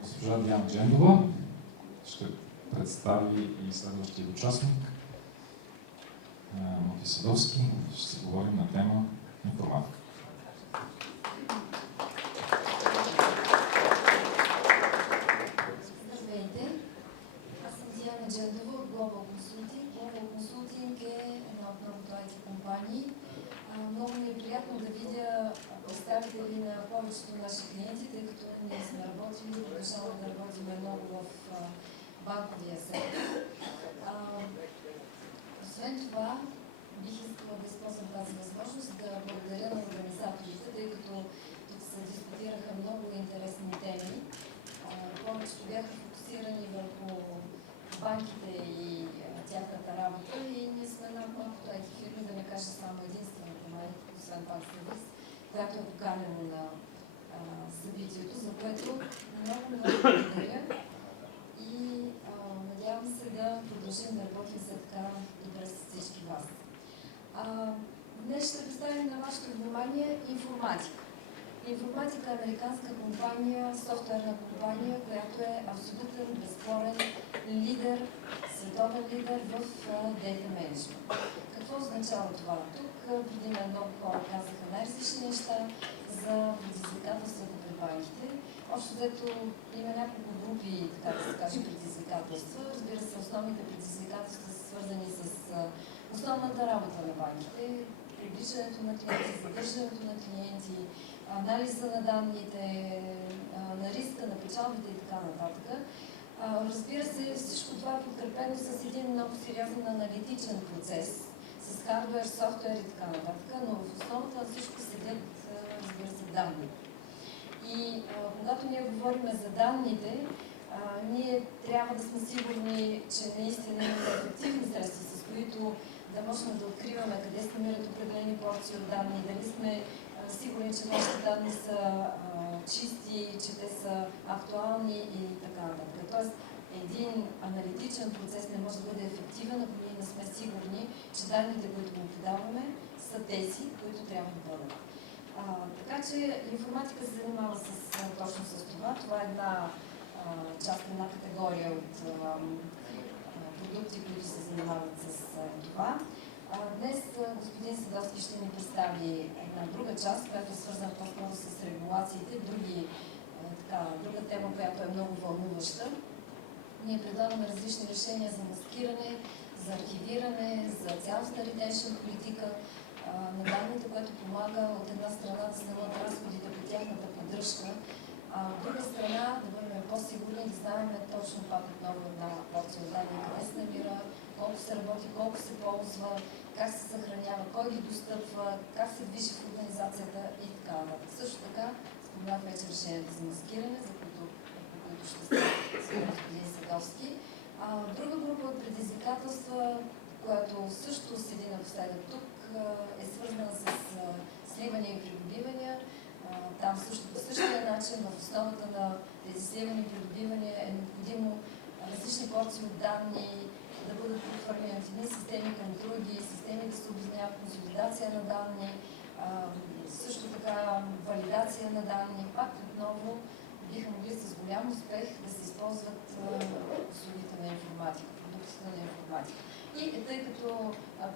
Госпожа Диана Джендова ще представи и следващия участник, Матвей Садовски. Ще си говорим на тема информатика. Здравейте! Аз съм Диана Джендова от Глобал Консултинг. Глобал Консултинг е една от многото IT компании. Много ми е приятно да видя представители на повечето наши клиенти, тъй като ние сме работили и продължаваме да работим много в банковия сектор. Освен това, бих искала да използвам тази възможност да благодаря на организаторите, тъй като тук се дискутираха много интересни теми. Повечето бяха фокусирани върху банките и тяхната работа и ние сме една от малкото IT фирми, да не кажа само единствената май, освен банк сервис, която е поканена на събитието, за което много благодаря и надявам се да продължим да работим след така добре с всички вас. Днес ще представим на вашето внимание информатика. Информатика е американска компания, софтуерна компания, която е абсолютен, безспорен лидер, световен лидер в Data Management. Какво означава това? Тук преди мен много хора казаха най-различни неща за предизвикателствата пред банките. Общо взето има няколко групи, така да се каже, предизвикателства. Разбира се, основните предизвикателства са свързани с основната работа на банките, привличането на клиенти, задържането на клиенти, анализа на данните, на риска, на печалбите и така нататък. Разбира се, всичко това е подкрепено с един много сериозен аналитичен процес, с хардуер, софтуер и така нататък, но в основата на всичко седят, разбира се, данни. И когато ние говорим за данните, ние трябва да сме сигурни, че наистина имаме ефективни средства, с които да можем да откриваме къде се намират определени порции от данни, дали сме сигурни, че нашите данни са чисти, че те са актуални и така нататък. Тоест, един аналитичен процес не може да бъде ефективен, ако ние не сме сигурни, че данните, които му подаваме, са тези, които трябва да бъдат. Така че информатика се занимава точно с това. Това е една част, една категория от продукти, които се занимават с това. Днес господин Садовски ще ни представи една друга част, която е свързана по-скоро с регулациите, друга тема, която е много вълнуваща. Ние предлагаме различни решения за маскиране, за архивиране, за цялостна ретеншън политика на данните, което помага от една страна да снемат разходите по тяхната поддръжка, а от друга страна да бъдем по-сигурни, да знаем точно пак отново една порция от данни, къде се намира, колко се работи, колко се ползва, как се съхранява, кой ги достъпва, как се движи в организацията и така нататък. Също така споменах вече решенията за маскиране, за които ще стане господин Садовски. Друга група от предизвикателства, която също седи напоследък тук, е свързана с сливания и придобивания. Там също по същия начин в основата на тези сливания и придобивания е необходимо различни порции от данни да бъдат прехвърлени от едни системи към други, системи да се обединяват, консолидация на данни, също така валидация на данни. Пак отново биха могли с голям успех да се използват услугите на информатика, продуктите на информатика. И тъй като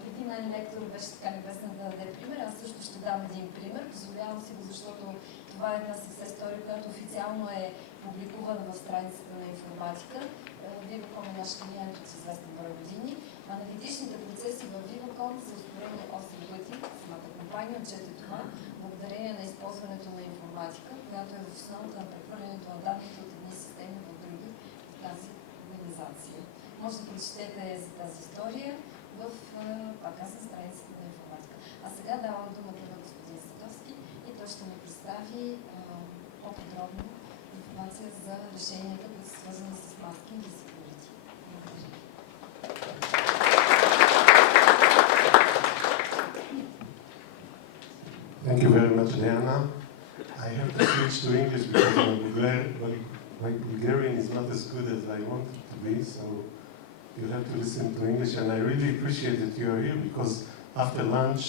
преди мен лектор беше така небесна да даде пример, аз също ще дам един пример. Позволявам си го, защото това е една success story, която официално е публикувана в страницата на информатика. Viva.com е наш клиент от известен брой години. Аналитичните процеси в Viva.com са ускорени 8 пъти. Самата компания отчете това, благодарение на използването на информатика, която е в основата на прехвърлянето на данните от едни системи в други в тази организация. Може да прочетете за тази история в страницата на информатика. А сега давам думата на господин Садовски и той ще ни представи по-подробно информация за решенията, които са свързани с маскинг и security. Благодаря. Thank you very much, Diana. I have to switch to English because my Bulgarian is not as good as I want it to be, so you'll have to listen to English. And I really appreciate that you are here because after lunch,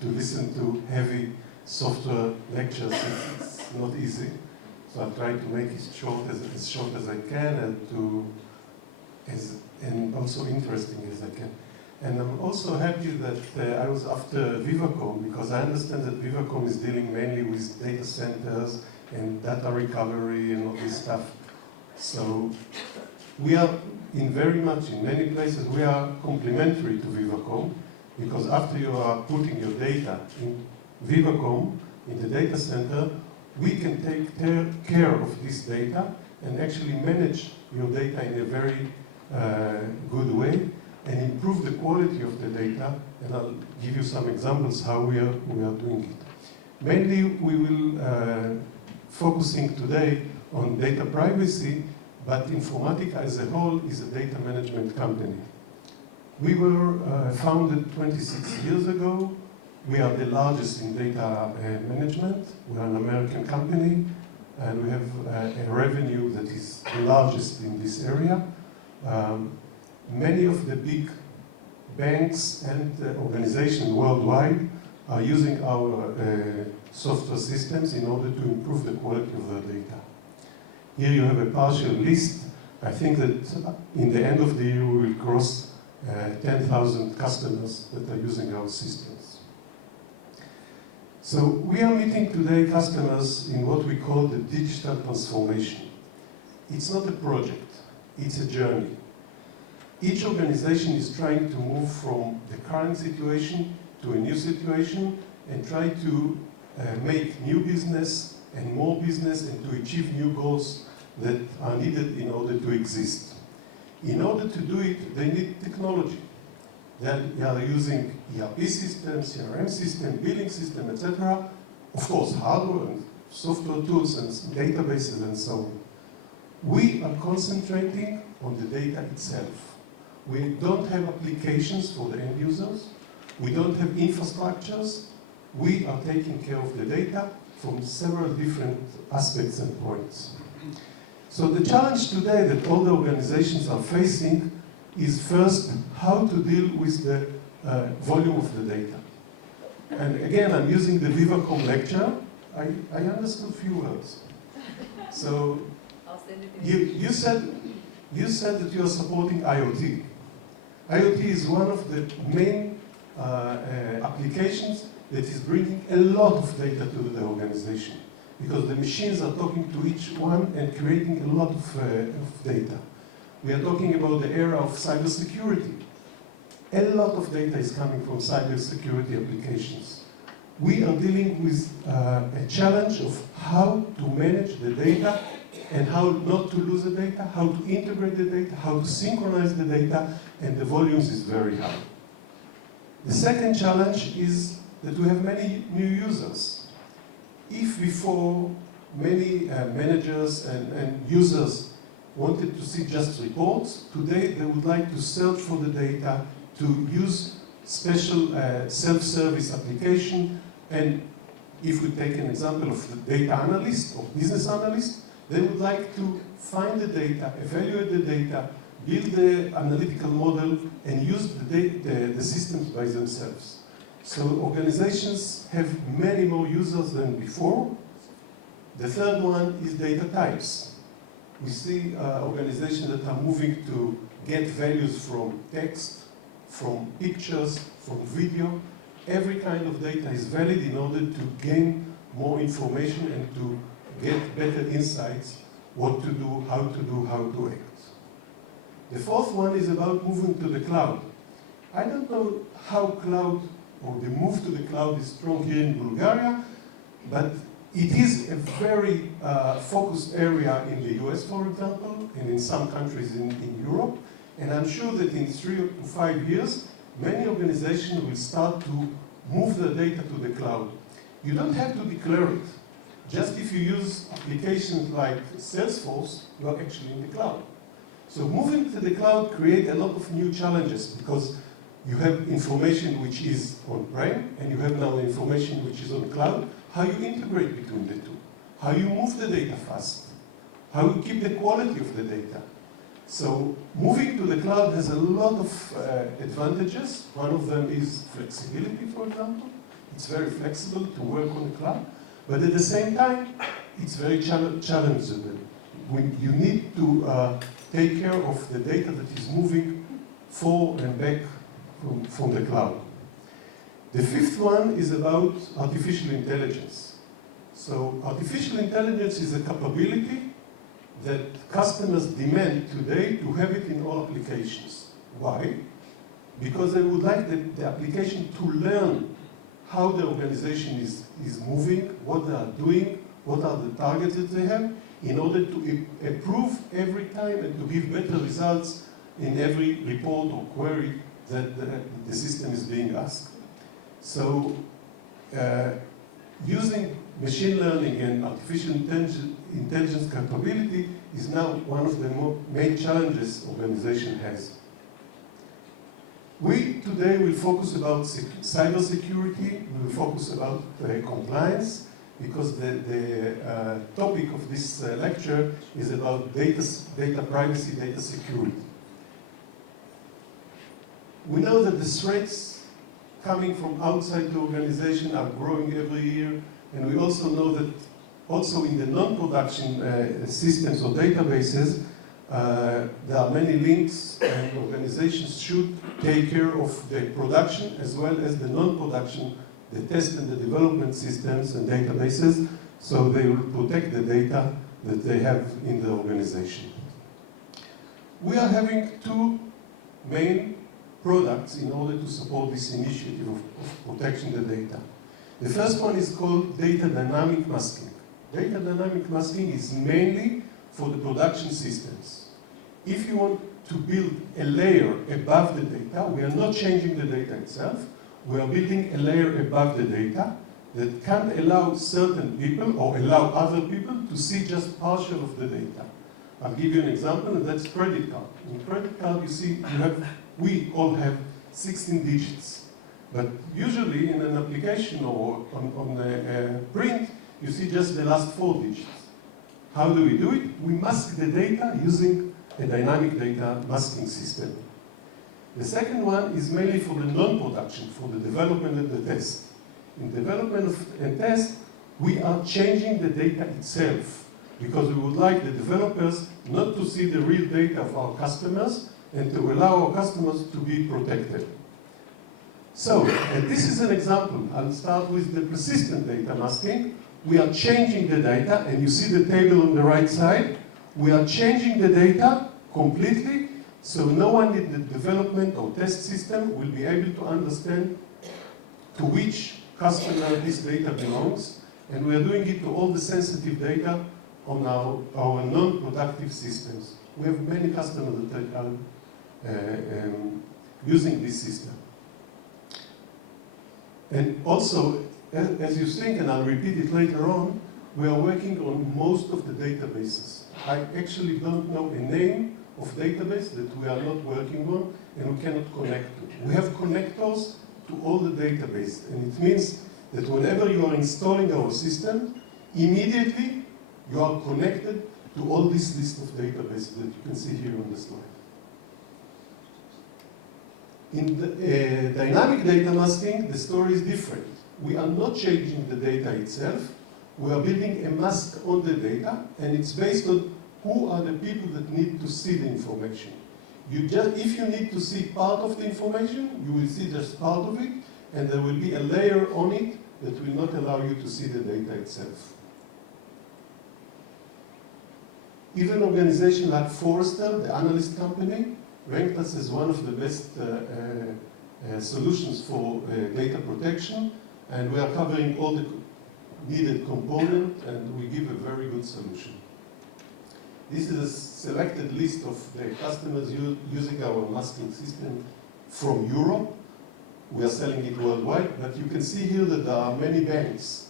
to listen to heavy software lectures, it's not easy. So I'll try to make it as short as I can and also interesting as I can. And I'm also happy that I was after Vivacom, because I understand that Vivacom is dealing mainly with data centers and data recovery and all this stuff. So we are in many places, we are complementary to Vivacom, because after you are putting your data in Vivacom, in the data center, we can take care of this data and actually manage your data in a very good way and improve the quality of the data. And I'll give you some examples how we are doing it. Mainly, we will focusing today on data privacy, but Informatica as a whole is a data management company. We were founded 26 years ago. We are the largest in data management. We are an American company, and we have a revenue that is the largest in this area. Many of the big banks and organizations worldwide are using our software systems in order to improve the quality of their data. Here you have a partial list. I think that in the end of the year we will cross 10,000 customers that are using our systems. So we are meeting today customers in what we call the digital transformation. It's not a project, it's a journey. Each organization is trying to move from the current situation to a new situation and try to make new business and more business and to achieve new goals that are needed in order to exist. In order to do it, they need technology. They are using ERP systems, CRM system, billing system, etc. Of course, hardware and software tools and databases and so on. We are concentrating on the data itself. We don't have applications for the end users. We don't have infrastructures. We are taking care of the data from several different aspects and points. So the challenge today that all the organizations are facing is first how to deal with the volume of the data. And again, I'm using the Vivacom lecture. I understood few words. So you said that you are supporting IoT. IoT is one of the main applications that is bringing a lot of data to the organization, because the machines are talking to each one and creating a lot of data. We are talking about the era of cybersecurity. A lot of data is coming from cybersecurity applications. We are dealing with a challenge of how to manage the data and how not to lose the data, how to integrate the data, how to synchronize the data, and the volumes is very high. The second challenge is that we have many new users. If before many managers and users wanted to see just reports, today they would like to search for the data, to use special self-service application, and if we take an example of the data analyst or business analyst, they would like to find the data, evaluate the data, build the analytical model, and use the systems by themselves. So organizations have many more users than before. The third one is data types. We see organizations that are moving to get values from text, from pictures, from video. Every kind of data is valid in order to gain more information and to get better insights, what to do, how to act. The fourth one is about moving to the cloud. I don't know how cloud or the move to the cloud is strong here in Bulgaria, but it is a very focused area in the US, for example, and in some countries in Europe. And I'm sure that in 3 to 5 years, many organizations will start to move the data to the cloud. You don't have to declare it. Just if you use applications like Salesforce, you are actually in the cloud. So moving to the cloud creates a lot of new challenges, because you have information which is on-prem, and you have now information which is on cloud. How you integrate between the two? How you move the data fast? How you keep the quality of the data? So moving to the cloud has a lot of advantages. One of them is flexibility, for example. It's very flexible to work on the cloud. But at the same time, it's very challengeable. You need to take care of the data that is moving forward and back from the cloud. The fifth one is about artificial intelligence. So artificial intelligence is a capability that customers demand today to have it in all applications. Why? Because they would like the application to learn how the organization is moving, what they are doing, what are the targets that they have, in order to improve every time and to give better results in every report or query that the system is being asked. So using machine learning and artificial intelligence capability is now one of the main challenges organization has. We today will focus about cyber security, we will focus about compliance, because the topic of this lecture is about data privacy, data security. We know that the threats coming from outside the organization are growing every year, and we also know that also in the non-production systems or databases, there are many links, and organizations should take care of the production as well as the non-production, the test and the development systems and databases, so they will protect the data that they have in the organization. We are having two main products in order to support this initiative of protecting the data. The first one is called data dynamic masking. Data dynamic masking is mainly for the production systems. If you want to build a layer above the data, we are not changing the data itself, we are building a layer above the data that can allow certain people or allow other people to see just partial of the data. I'll give you an example, and that's credit card. In credit card, you see, we all have 16 digits. But usually in an application or on a print, you see just the last 4 digits. How do we do it? We mask the data using a dynamic data masking system. The second one is mainly for the non-production, for the development and the test. In development and test, we are changing the data itself because we would like the developers not to see the real data of our customers and to allow our customers to be protected. So, and this is an example. I'll start with the persistent data masking. We are changing the data, and you see the table on the right side. We are changing the data completely, so no one in the development or test system will be able to understand to which customer this data belongs, and we are doing it to all the sensitive data on our non-productive systems. We have many customers that are using this system. And also, as you think, and I'll repeat it later on, we are working on most of the databases. I actually don't know a name of database that we are not working on and we cannot connect to. We have connectors to all the databases, and it means that whenever you are installing our system, immediately you are connected to all this list of databases that you can see here on the slide. In the dynamic data masking, the story is different. We are not changing the data itself. We are building a mask on the data, and it's based on who are the people that need to see the information. If you need to see part of the information, you will see just part of it, and there will be a layer on it that will not allow you to see the data itself. Even organizations like Forrester, the analyst company, ranked us as one of the best solutions for data protection, and we are covering all the needed components, and we give a very good solution. This is a selected list of the customers using our masking system from Europe. We are selling it worldwide, but you can see here that there are many banks.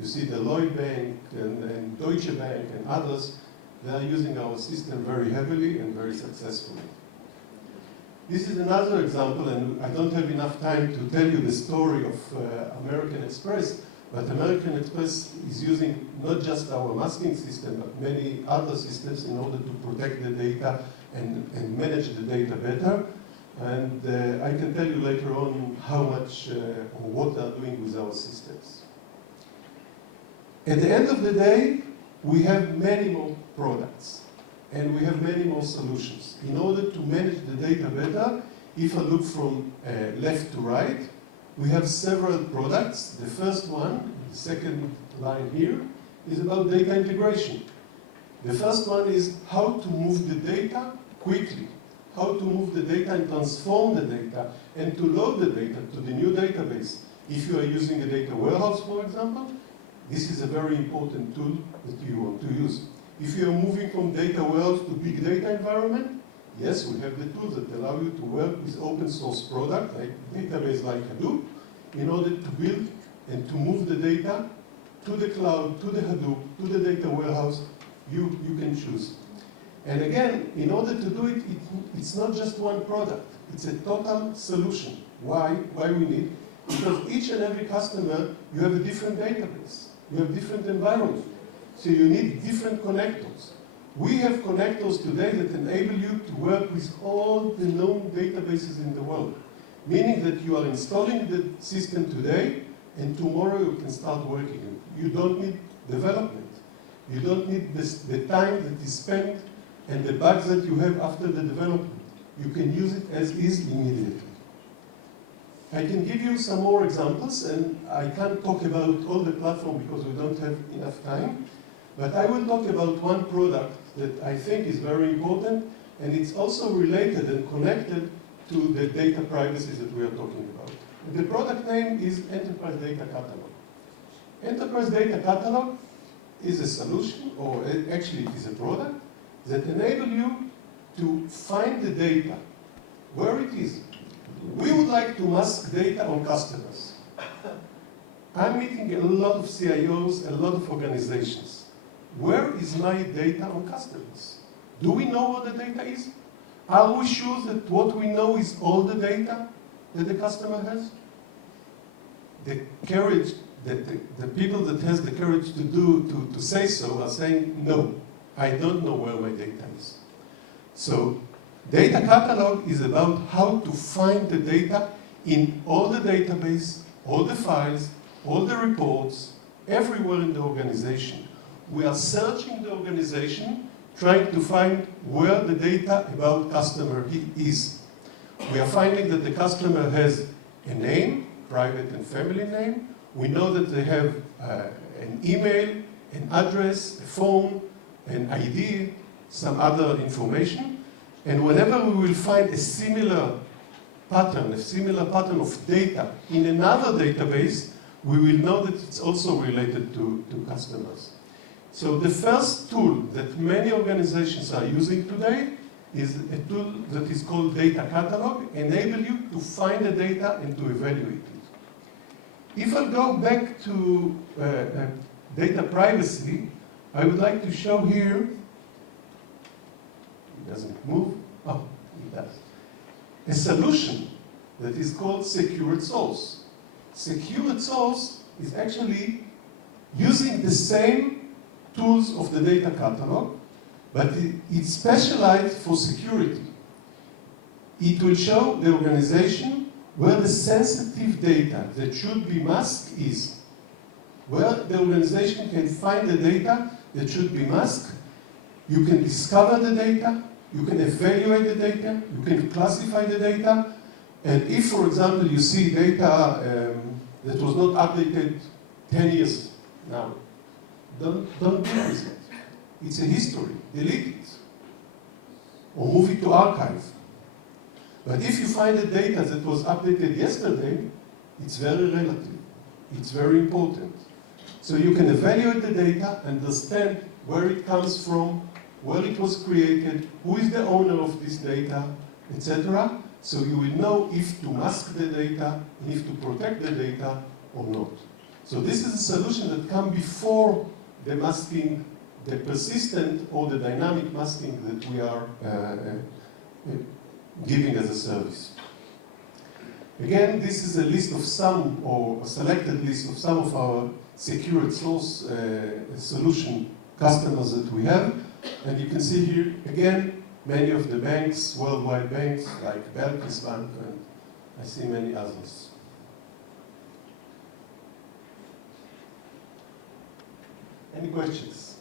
You see the Lloyd Bank and Deutsche Bank and others. They are using our system very heavily and very successfully. This is another example, and I don't have enough time to tell you the story of American Express, but American Express is using not just our masking system, but many other systems in order to protect the data and manage the data better. And I can tell you later on how much or what they are doing with our systems. At the end of the day, we have many more products and we have many more solutions. In order to manage the data better, if I look from left to right, we have several products. The first one, the second line here, is about data integration. The first one is how to move the data quickly, how to move the data and transform the data and to load the data to the new database. If you are using a data warehouse, for example, this is a very important tool that you want to use. If you are moving from data warehouse to big data environment, yes, we have the tools that allow you to work with open source product, like database like Hadoop, in order to build and to move the data to the cloud, to the Hadoop, to the data warehouse. You can choose. And again, in order to do it, it's not just one product. It's a total solution. Why we need? Because each and every customer, you have a different database. You have different environment. So you need different connectors. We have connectors today that enable you to work with all the known databases in the world. Meaning that you are installing the system today, and tomorrow you can start working. You don't need development. You don't need the time that is spent and the bugs that you have after the development. You can use it as is immediately. I can give you some more examples, and I can't talk about all the platform because we don't have enough time, but I will talk about one product that I think is very important, and it's also related and connected to the data privacy that we are talking about. The product name is Enterprise Data Catalog. Enterprise Data Catalog is a solution, or actually it is a product, that enables you to find the data where it is. We would like to mask data on customers. I'm meeting a lot of CIOs, a lot of organizations. Where is my data on customers? Do we know where the data is? Are we sure that what we know is all the data that the customer has? The courage, the people that has the courage to say so are saying, no, I don't know where my data is. So data catalog is about how to find the data in all the database, all the files, all the reports, everywhere in the organization. We are searching the organization, trying to find where the data about customer is. We are finding that the customer has a name, private and family name. We know that they have an email, an address, a phone, an ID, some other information. And whenever we will find a similar pattern of data in another database, we will know that it's also related to customers. So the first tool that many organizations are using today is a tool that is called Data Catalog, enable you to find the data and to evaluate it. If I go back to data privacy, I would like to show here, it doesn't move, oh, it does, a solution that is called Secured Source. Secured Source is actually using the same tools of the data catalog, but it's specialized for security. It will show the organization where the sensitive data that should be masked is. Where the organization can find the data that should be masked, you can discover the data, you can evaluate the data, you can classify the data, and if, for example, you see data that was not updated 10 years now, don't deal with it. It's a history. Delete it. Or move it to archive. But if you find the data that was updated yesterday, it's very relative. It's very important. So you can evaluate the data, understand where it comes from, where it was created, who is the owner of this data, etc. So you will know if to mask the data, and if to protect the data or not. So this is a solution that comes before the masking, the persistent or the dynamic masking that we are giving as a service. Again, this is a list of some, or a selected list of some of our secured source solution customers that we have. And you can see here, again, many of the banks, worldwide banks, like Belkis Bank, and I see many others. Any questions?